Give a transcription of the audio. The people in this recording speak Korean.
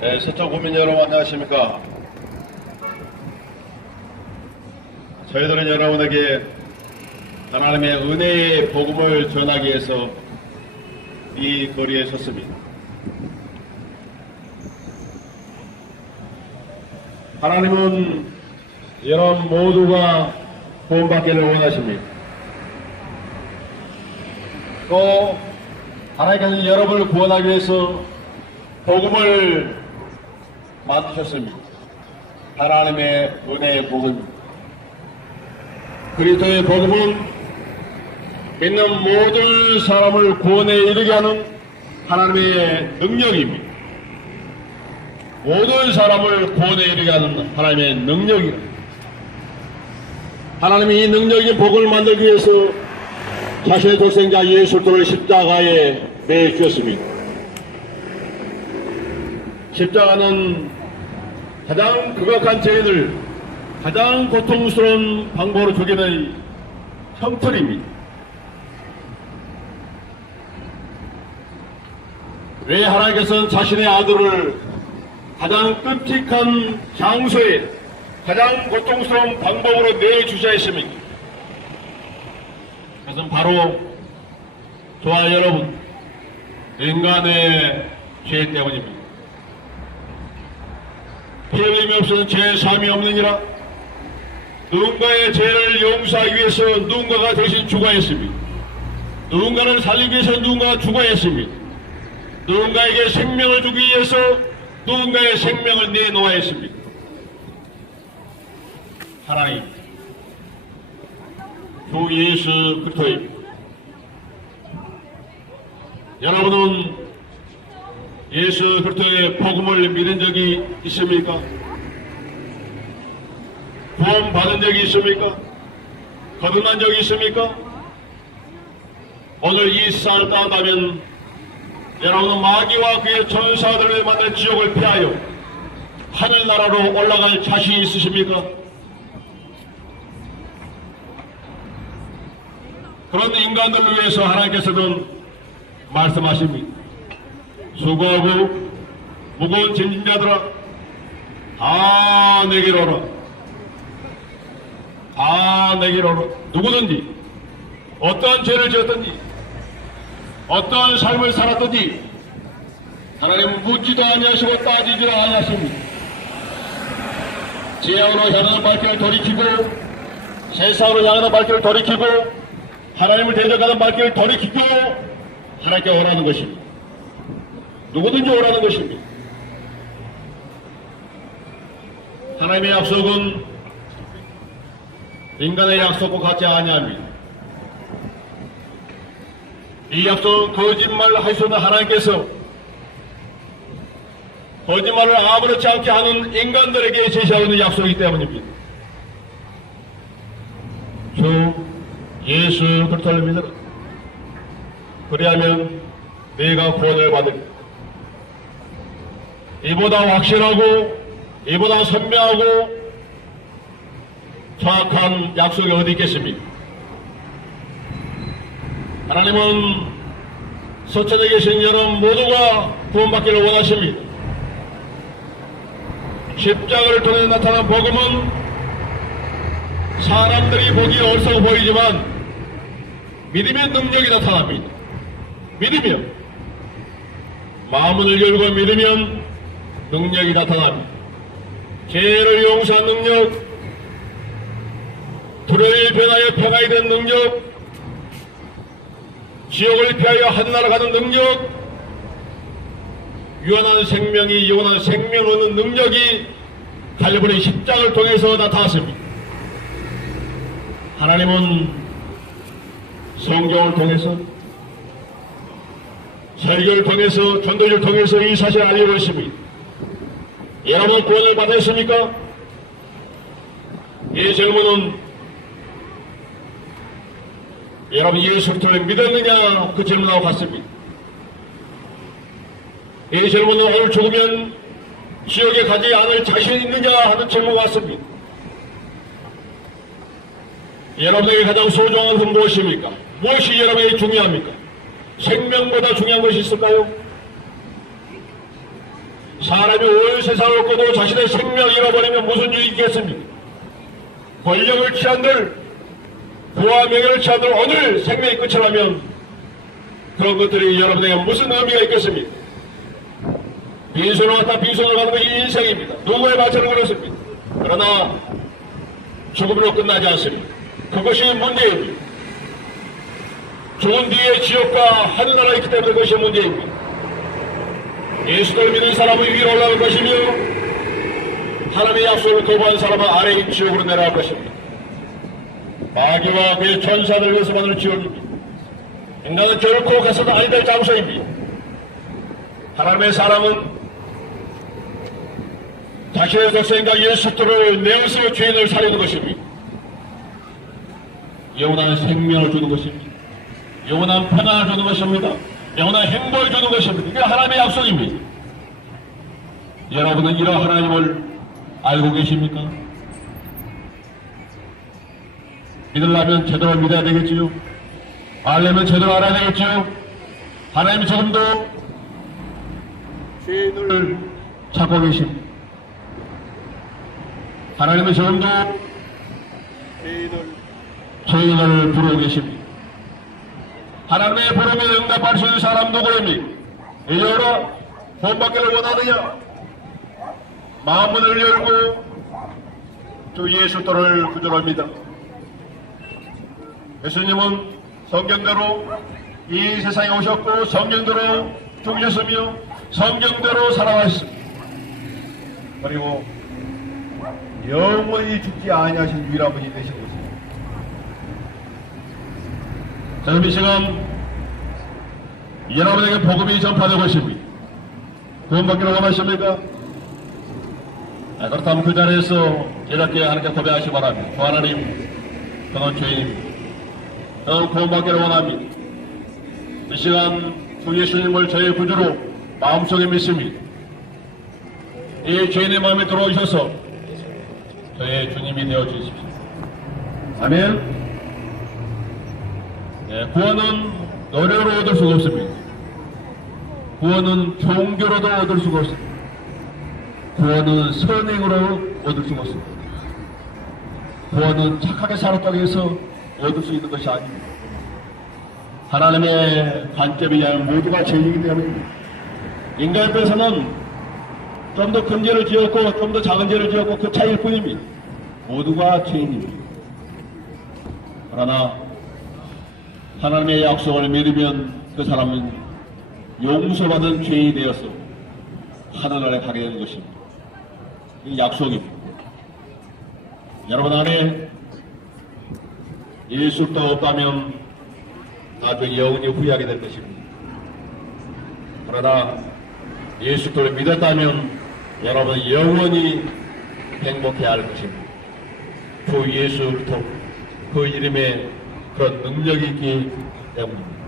서초 국민 여러분 안녕하십니까. 저희들은 여러분에게 하나님의 은혜의 복음을 전하기 위해서 이 거리에 섰습니다. 하나님은 여러분 모두가 구원받기를 원하십니다. 또 하나님께서는 여러분을 구원하기 위해서 복음을 만드셨습니다. 하나님의 은혜의 복음, 그리스도의 복음은 믿는 모든 사람을 구원에 이르게 하는 하나님의 능력입니다. 모든 사람을 구원에 이르게 하는 하나님의 능력입니다. 하나님이 이 능력인 복음을 만들기 위해서 자신의 독생자 예수 그리스도를 십자가에 매 주셨습니다. 십자가는 가장 극악한 죄인을 가장 고통스러운 방법으로 죽이는 형틀입니다. 왜 하나님께서는 자신의 아들을 가장 끔찍한 장소에 가장 고통스러운 방법으로 내주셔야 했습니까? 그것은 바로 저와 여러분 인간의 죄 때문입니다. 피 흘림이 없어서 죄 사함이 없느니라. 누군가의 죄를 용서하기 위해서 누군가가 대신 죽어야 했습니다. 누군가를 살리기 위해서 누군가가 죽어야 했습니다. 누군가에게 생명을 주기 위해서 누군가의 생명을 내놓아야 했습니다. 하나님, 주 예수 그리스도입니다. 여러분은 예수 그리스도의 복음을 믿은 적이 있습니까? 구원 받은 적이 있습니까? 거듭난 적이 있습니까? 오늘 이 세상을 떠난다면 여러분은 마귀와 그의 천사들을 만나 지옥을 피하여 하늘나라로 올라갈 자신이 있으십니까? 그런 인간들을 위해서 하나님께서는 말씀하십니다. 수고하고 무거운 짐진 자들아 다 내게로 오라. 다 내게로 오라. 누구든지 어떠한 죄를 지었든지 어떠한 삶을 살았든지 하나님은 묻지도 아니하시고 따지지도 아니하십니다. 지향으로 향하는 발길을 돌이키고 세상으로 향하는 발길을 돌이키고 하나님을 대적하는 발길을 돌이키고 하나님께 오라는 것입니다. 누구든지 오라는 것입니다. 하나님의 약속은 인간의 약속과 같지 아니합니다. 이 약속은 거짓말을 할 수 없는 하나님께서 거짓말을 아무렇지 않게 하는 인간들에게 제시하고 있는 약속이기 때문입니다. 주 예수 그리스도를 믿으라. 그리하면 네가 구원을 받을. 이보다 확실하고 이보다 선명하고 정확한 약속이 어디 있겠습니까? 하나님은 서천에 계신 여러분 모두가 구원받기를 원하십니다. 십자가를 통해 나타난 복음은 사람들이 보기에 어리석어 보이지만 믿음의 능력이 나타납니다. 믿으면 마음을 열고 믿으면 능력이 나타납니다. 죄를 용서한 능력, 두려움이 변하여 평화이 된 능력, 지옥을 피하여 하늘나라 가는 능력, 유한한 생명이 영원한 생명을 얻는 능력이 갈보리 십자가를 통해서 나타났습니다. 하나님은 성경을 통해서 설교를 통해서 전도를 통해서 이 사실을 알리고 있습니다. 여러분 구원을 받았습니까? 이 질문은 여러분 예수 그리스도를 믿었느냐 그 질문하고 같습니다. 이 질문은 오늘 죽으면 지옥에 가지 않을 자신이 있느냐 하는 질문과 같습니다. 여러분에게 가장 소중한 것은 무엇입니까? 무엇이 여러분에게 중요합니까? 생명보다 중요한 것이 있을까요? 사람이 온 세상을 얻고도 자신의 생명을 잃어버리면 무슨 유익이 있겠습니까? 권력을 취한들, 부와 명예를 취한들 오늘 생명이 끝이라면 그런 것들이 여러분에게 무슨 의미가 있겠습니까? 빈손으로 왔다 빈손으로 가는 것이 인생입니다. 누구의 마찬가지로 그렇습니다. 그러나 죽음으로 끝나지 않습니다. 그것이 문제입니다. 죽은 뒤에 지옥과 하늘나라가 있기 때문에 그것이 문제입니다. 예수를 믿는 사람은 위로 올라갈 것이며 하나님의 약속을 거부한 사람은 아래 있는 지옥으로 내려갈 것입니다. 마귀와 그의 전사들을 위해서 만든 지옥입니다. 인간은 결코 가서도 아니다 장소입니다. 하나님의 사람은 자신의 독생자 예수를 내어서 죄인을 살리는 것입니다. 영원한 생명을 주는 것입니다. 영원한 평안을 주는 것입니다. 영원한 행복을 주는 것입니다. 이게 하나님의 약속입니다. 여러분은 이런 하나님을 알고 계십니까? 믿으려면 제대로 믿어야 되겠지요. 알려면 제대로 알아야 되겠지요. 하나님이 지금도 죄인을 찾고 계십니다. 하나님은 지금도 죄인을 부르고 계십니다. 하나님의 부름에 응답할 수 있는 사람 누구입니까? 이제로 본받기를 원하느냐? 마음문을 열고 주 예수를 구절합니다. 예수님은 성경대로 이 세상에 오셨고 성경대로 죽으셨으며 성경대로 살아가셨습니다. 그리고 영원히 죽지 아니하신 유일한 분이 되신 것입니다. 저는 이 시간 여러분에게 복음이 전파되고 있습니다. 구원받기를 원하십니까? 그렇다면 그 자리에서 이렇게 하나님께 고백하시기 바랍니다. 주 하나님, 저는 죄인입니다. 저는 구원받기를 원합니다. 이 시간 주 예수님을 저의 구주로 마음속에 믿습니다. 이 죄인의 마음에 들어오셔서 저의 주님이 되어주십시오. 아멘. 구원은 노력으로 얻을 수가 없습니다. 구원은 종교로도 얻을 수가 없습니다. 구원은 선행으로 얻을 수가 없습니다. 구원은 착하게 살았다고 해서 얻을 수 있는 것이 아닙니다. 하나님의 관점에 의하면 모두가 죄인이기 때문에 인간 앞에서는 좀 더 큰 죄를 지었고 좀 더 작은 죄를 지었고 그 차이일 뿐입니다. 모두가 죄인입니다. 그러나 하나님의 약속을 믿으면 그 사람은 용서받은 죄인이 되어서 하늘나라에 가게 되는 것입니다. 이 약속입니다. 여러분 안에 예수도 없다면 나중에 영원히 후회하게 될 것입니다. 그러나 예수를 믿었다면 여러분은 영원히 행복해야 할 것입니다. 주 예수 그리스도 그 이름에 그런 능력이 있기 때문입니다.